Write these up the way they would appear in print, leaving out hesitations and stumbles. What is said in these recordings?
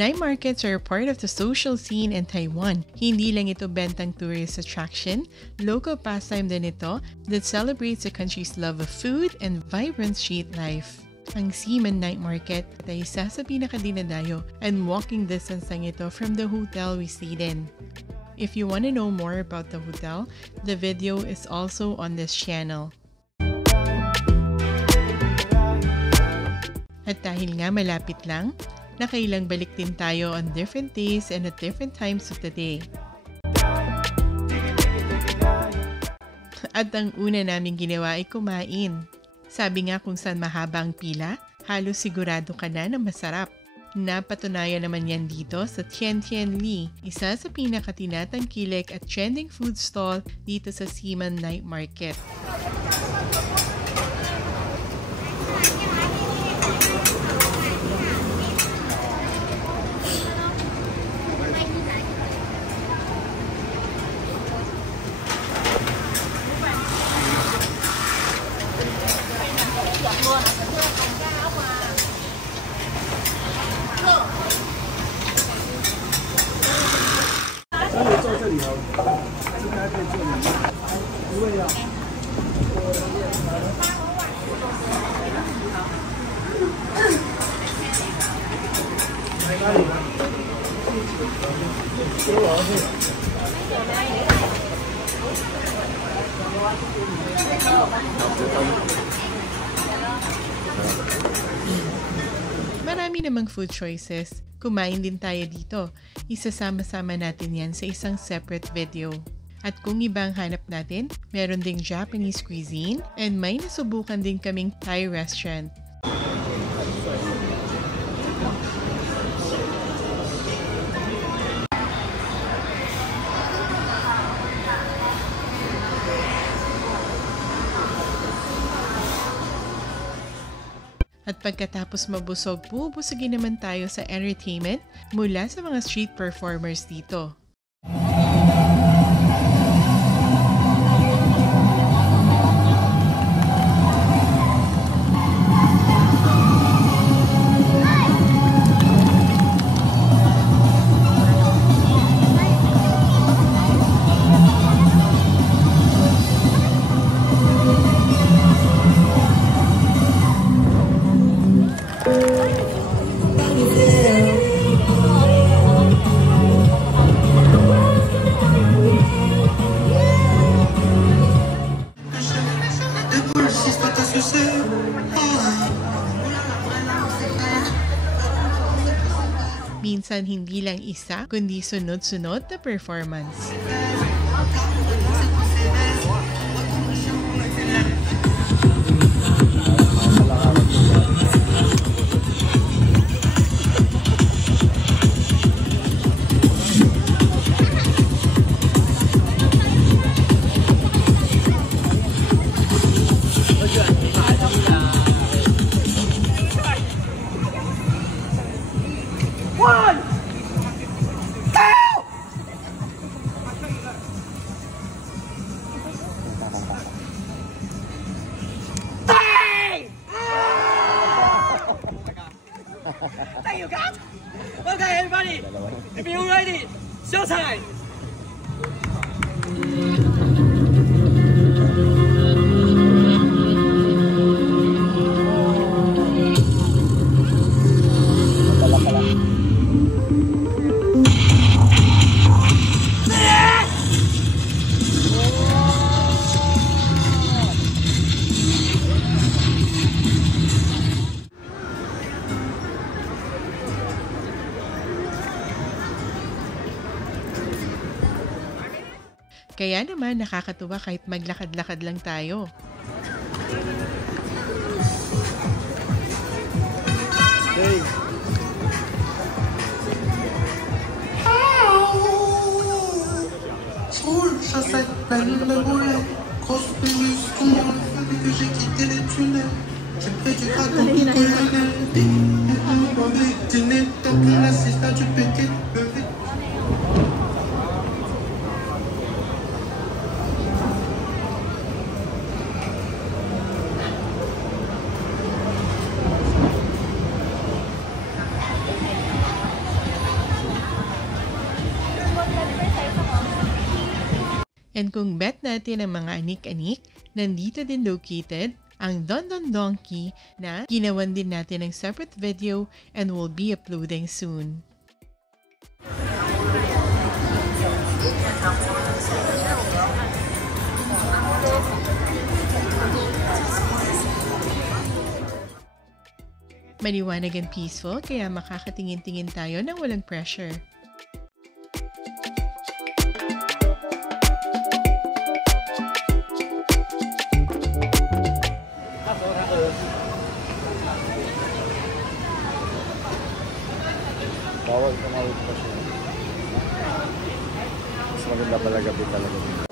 Night markets are a part of the social scene in Taiwan. Hindi lang ito bentang tourist attraction, local pastime din ito that celebrates the country's love of food and vibrant street life. Ang Seaman Night Market ay isa sa pinakadinadayo and walking distance lang ito from the hotel we stayed in. If you want to know more about the hotel, the video is also on this channel. At dahil nga malapit lang, nakailang balik din tayo on different days and at different times of the day. At ang una naming ginawa ay kumain. Sabi nga kung saan mahaba ang pila, halos sigurado ka na masarap. Napatunayan naman yan dito sa Tian Tian Li, isa sa pinakatinatangkilik at trending food stall dito sa Seaman Night Market. Marami namang food choices. Kumain din tayo dito. Isasama-sama natin yan sa isang separate video. At kung iba ang hanap natin, meron ding Japanese cuisine and may nasubukan din kaming Thai restaurant. At pagkatapos mabusog, bubusugin naman tayo sa entertainment mula sa mga street performers dito. Minsan hindi lang isa, kundi sunod-sunod na performance. There you go! Okay, everybody, if you're ready, showtime! Kaya naman nakakatuwa kahit maglakad-lakad lang tayo. Hey. Chaussettes pleines de boulets, grosse pénis, tout le monde savait que j'ai quitté les tunnels. J'ai pris du raton du colonel, dîner, tant que l'assistant du petit bébé. And kung bet natin ang mga anik-anik, nandito din located ang Don Don Donki na ginawan din natin ng separate video and will be uploading soon. Maliwanag and peaceful kaya makakatingin-tingin tayo ng walang pressure. Bawal tumawid pa siya. Mas maganda pala gabi talaga.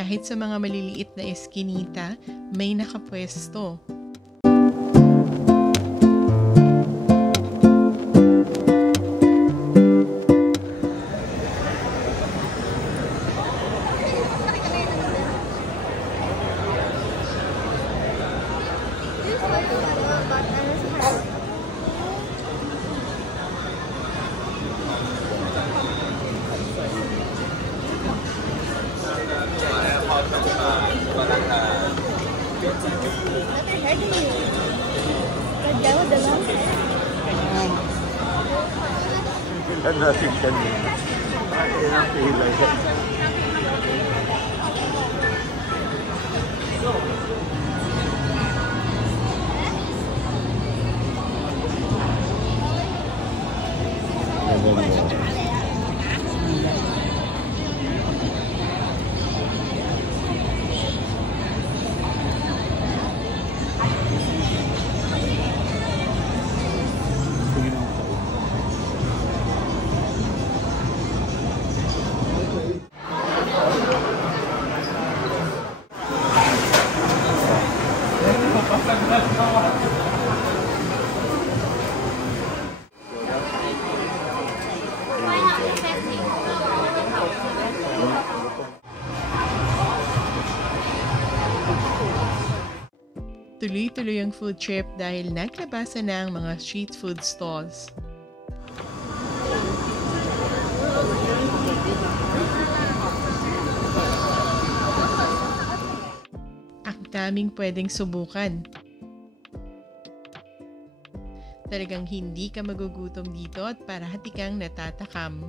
Kahit sa mga maliliit na eskinita, may nakapwesto. Kan natin kanina. Ang pila yan. Tuloy-tuloy ang food trip dahil naglabasan na ang mga street food stalls. Ang daming pwedeng subukan. Talagang hindi ka magugutom dito at parati kang natatakam.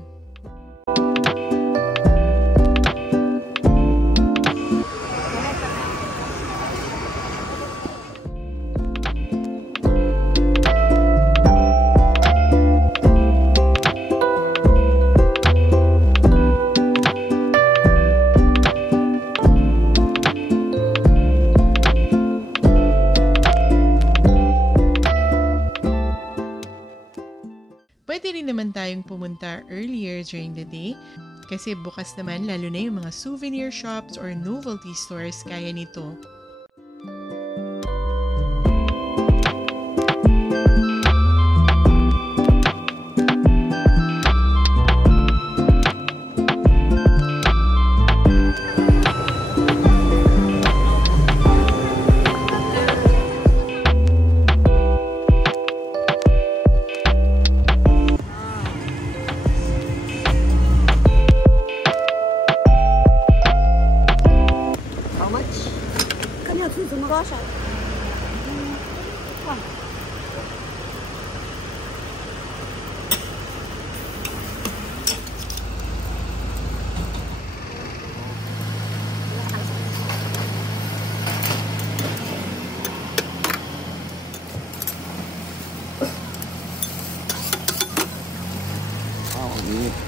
Pwede rin naman tayong pumunta earlier during the day kasi bukas naman lalo na yung mga souvenir shops or novelty stores kaya nito.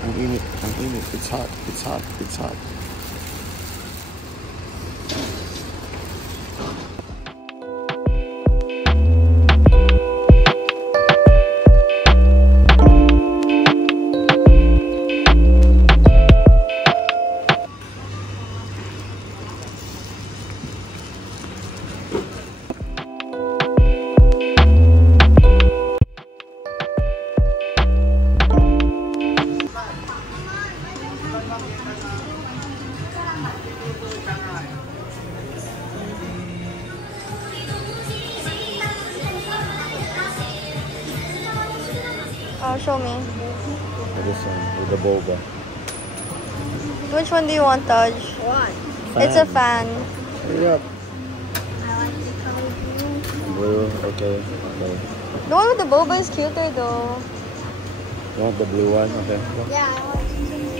Ang init. It's hot. Oh, show me. This one with the boba. Which one do you want, Taj? What? It's a fan. Hurry up. I like the color blue. Blue, okay. Okay. The one with the boba is cuter though. You want the blue one? Okay. Yeah, I want to.